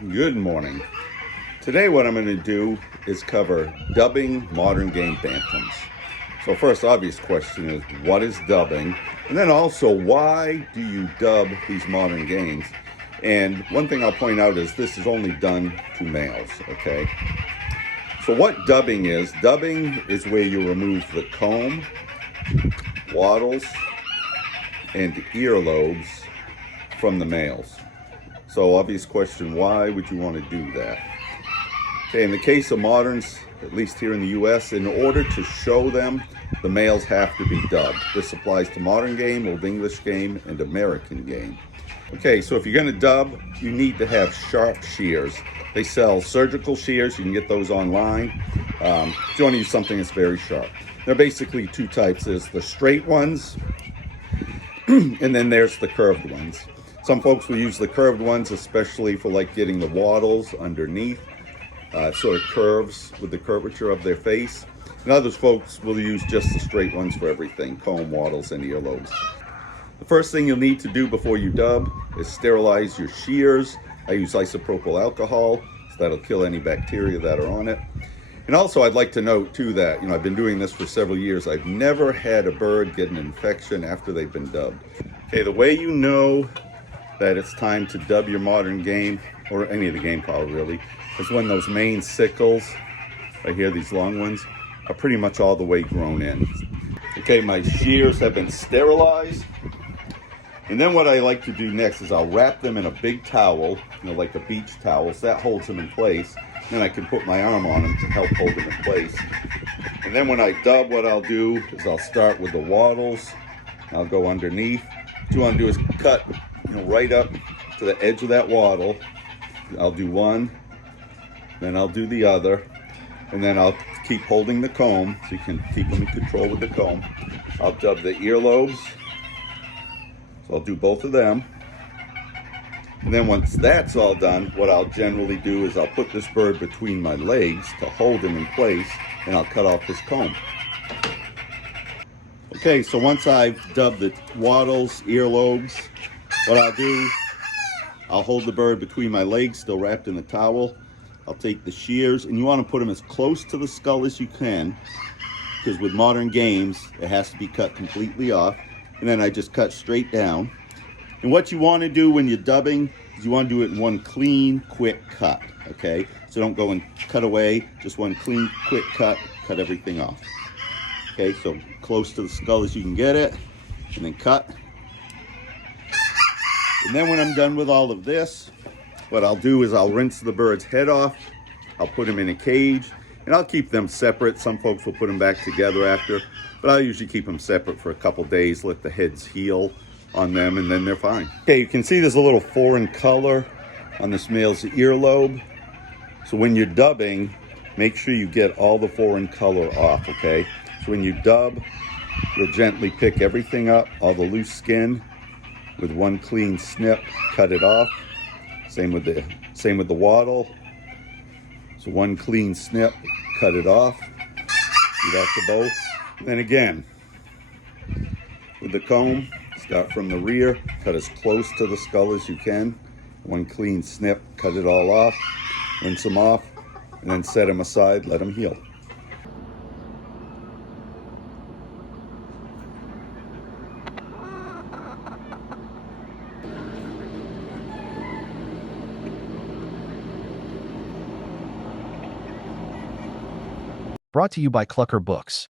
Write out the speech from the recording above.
Good morning. Today what I'm going to do is cover dubbing modern game bantams. So first obvious question is, what is dubbing? And then also, why do you dub these modern games? And one thing I'll point out is this is only done to males, okay? So what dubbing is where you remove the comb, wattles, and earlobes from the males. So obvious question, why would you want to do that? Okay, in the case of moderns, at least here in the US, in order to show them, the males have to be dubbed. This applies to modern game, Old English game, and American game. Okay, so if you're going to dub, you need to have sharp shears. They sell surgical shears, you can get those online. If you want to use something that's very sharp. There are basically two types. There's the straight ones, and then there's the curved ones. Some folks will use the curved ones, especially for like getting the wattles underneath. Sort of curves with the curvature of their face. And other folks will use just the straight ones for everything, comb, wattles, and earlobes. The first thing you'll need to do before you dub is sterilize your shears. I use isopropyl alcohol, so that'll kill any bacteria that are on it. And also I'd like to note too that, I've been doing this for several years. I've never had a bird get an infection after they've been dubbed. Okay, the way you know that it's time to dub your modern game, or any of the game fowl really, is when those main sickles, right here, these long ones, are pretty much all the way grown in. Okay, my shears have been sterilized. And then what I like to do next is I'll wrap them in a big towel, like a beach towel, so that holds them in place. Then I can put my arm on them to help hold them in place. And then when I dub, what I'll do is I'll start with the wattles. I'll go underneath. What you want to do is cut right up to the edge of that wattle. I'll do one, then I'll do the other, and then I'll keep holding the comb so you can keep them in control with the comb. I'll dub the earlobes, so I'll do both of them. And then once that's all done, what I'll generally do is I'll put this bird between my legs to hold him in place, and I'll cut off his comb. Okay, so once I've dubbed the wattles, earlobes, what I'll do, I'll hold the bird between my legs, still wrapped in the towel. I'll take the shears, and you want to put them as close to the skull as you can, because with modern games, it has to be cut completely off. And then I just cut straight down. And what you want to do when you're dubbing is you want to do it in one clean, quick cut, okay? So don't go and cut away, just one clean, quick cut everything off. Okay, so close to the skull as you can get it, and then cut. And then when I'm done with all of this, what I'll do is I'll rinse the bird's head off, I'll put him in a cage, and I'll keep them separate. Some folks will put them back together after, but I'll usually keep them separate for a couple days, let the heads heal on them, and then they're fine. Okay, you can see there's a little foreign color on this male's earlobe. So when you're dubbing, make sure you get all the foreign color off, okay? So when you dub, you'll gently pick everything up, all the loose skin, with one clean snip, cut it off. Same with the wattle. So one clean snip, cut it off. Do that to both. And then again, with the comb, start from the rear, cut as close to the skull as you can. One clean snip, cut it all off, rinse them off, and then set them aside, let them heal. Brought to you by Clucker Books.